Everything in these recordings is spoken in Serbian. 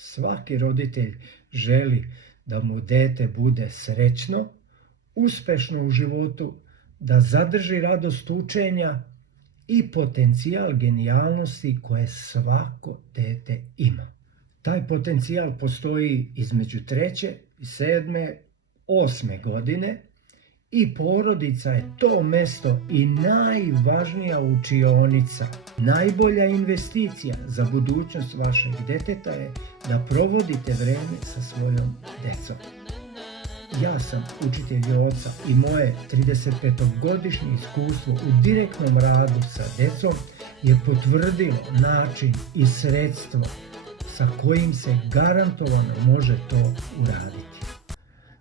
Svaki roditelj želi da mu dete bude srećno, uspešno u životu, da zadrži radost učenja i potencijal genijalnosti koje svako dete ima. Taj potencijal postoji između 3., 7., 8. godine i porodica je to mesto i najvažnija učionica. Najbolja investicija za budućnost vašeg deteta je da provodite vreme sa svojom decom. Ja sam učitelj Joca i moje 35-godišnje iskustvo u direktnom radu sa decom je potvrdilo način i sredstvo sa kojim se garantovano može to uraditi.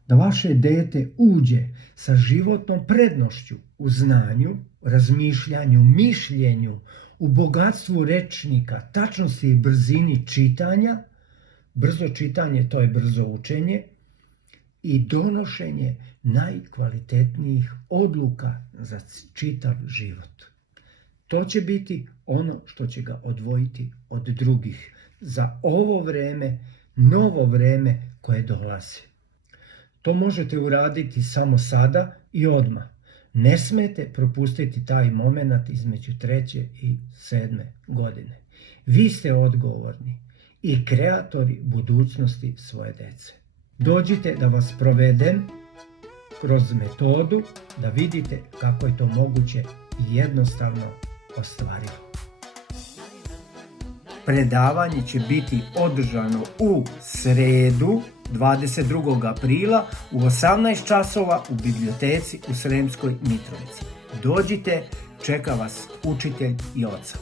Da vaše dete uđe sa životnom prednošću u znanju, razmišljanju, mišljenju, u bogatstvu rečnika, tačnosti i brzini čitanja, brzo čitanje to je brzo učenje, i donošenje najkvalitetnijih odluka za čitav život. To će biti ono što će ga odvojiti od drugih za ovo vreme, novo vreme koje dolazi. To možete uraditi samo sada i odmah. Ne smete propustiti taj moment između 3. i 7. godine. Vi ste odgovorni i kreatori budućnosti svoje dece. Dođite da vas provedem kroz metodu da vidite kako je to moguće i jednostavno ostvarivo. Predavanje će biti održano u sredu 22. aprila u 18 časova u biblioteci u Sremskoj Mitrovici. Dođite, čeka vas učitelj Joca.